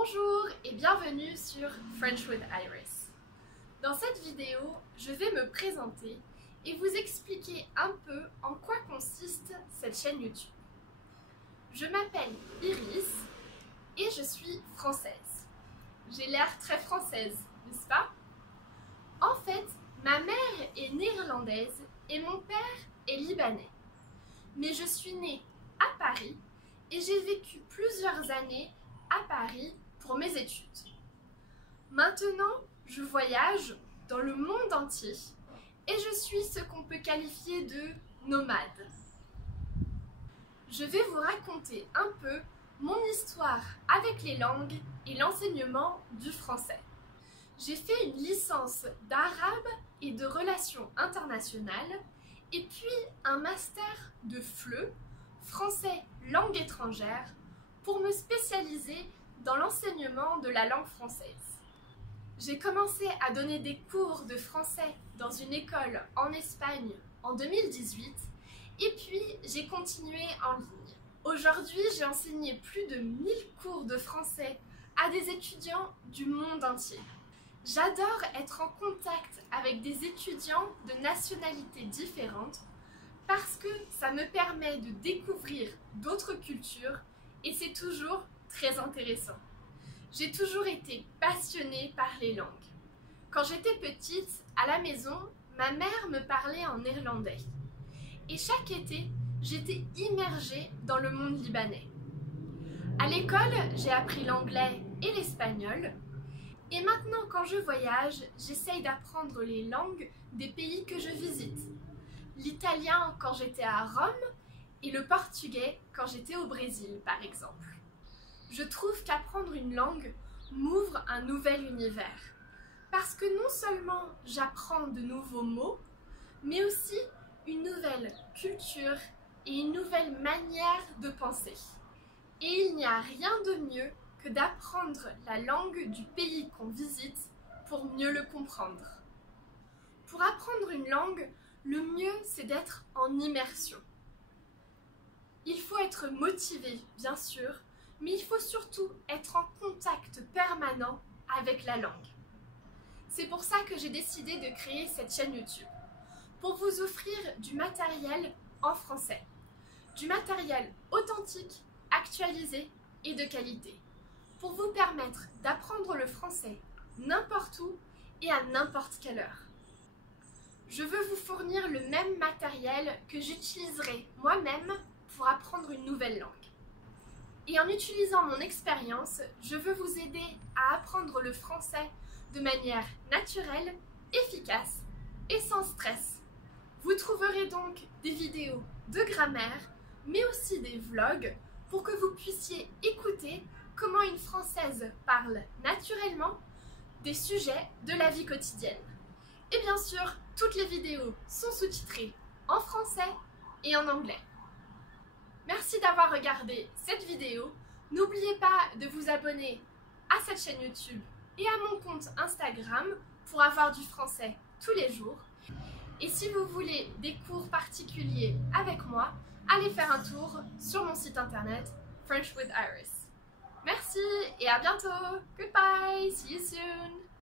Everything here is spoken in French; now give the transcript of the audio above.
Bonjour et bienvenue sur French with Iris. Dans cette vidéo, je vais me présenter et vous expliquer un peu en quoi consiste cette chaîne YouTube. Je m'appelle Iris et je suis française. J'ai l'air très française, n'est-ce pas? En fait, ma mère est néerlandaise et mon père est libanais. Mais je suis née à Paris et j'ai vécu plusieurs années à Paris pour mes études. Maintenant, je voyage dans le monde entier et je suis ce qu'on peut qualifier de nomade. Je vais vous raconter un peu mon histoire avec les langues et l'enseignement du français. J'ai fait une licence d'arabe et de relations internationales et puis un master de FLE, français langue étrangère, pour me spécialiser dans l'enseignement de la langue française. J'ai commencé à donner des cours de français dans une école en Espagne en 2018 et puis j'ai continué en ligne. Aujourd'hui, j'ai enseigné plus de 1000 cours de français à des étudiants du monde entier. J'adore être en contact avec des étudiants de nationalités différentes parce que ça me permet de découvrir d'autres cultures et c'est toujours très intéressant. J'ai toujours été passionnée par les langues. Quand j'étais petite, à la maison, ma mère me parlait en néerlandais. Et chaque été, j'étais immergée dans le monde libanais. À l'école, j'ai appris l'anglais et l'espagnol. Et maintenant, quand je voyage, j'essaye d'apprendre les langues des pays que je visite. L'italien quand j'étais à Rome et le portugais quand j'étais au Brésil, par exemple. Je trouve qu'apprendre une langue m'ouvre un nouvel univers. Parce que non seulement j'apprends de nouveaux mots, mais aussi une nouvelle culture et une nouvelle manière de penser. Et il n'y a rien de mieux que d'apprendre la langue du pays qu'on visite pour mieux le comprendre. Pour apprendre une langue, le mieux c'est d'être en immersion. Il faut être motivé, bien sûr, mais il faut surtout être en contact permanent avec la langue. C'est pour ça que j'ai décidé de créer cette chaîne YouTube, pour vous offrir du matériel en français, du matériel authentique, actualisé et de qualité, pour vous permettre d'apprendre le français n'importe où et à n'importe quelle heure. Je veux vous fournir le même matériel que j'utiliserai moi-même pour apprendre une nouvelle langue. Et en utilisant mon expérience, je veux vous aider à apprendre le français de manière naturelle, efficace et sans stress. Vous trouverez donc des vidéos de grammaire, mais aussi des vlogs pour que vous puissiez écouter comment une Française parle naturellement des sujets de la vie quotidienne. Et bien sûr, toutes les vidéos sont sous-titrées en français et en anglais. Merci d'avoir regardé cette vidéo. N'oubliez pas de vous abonner à cette chaîne YouTube et à mon compte Instagram pour avoir du français tous les jours. Et si vous voulez des cours particuliers avec moi, allez faire un tour sur mon site internet French with Iris. Merci et à bientôt. Goodbye. See you soon.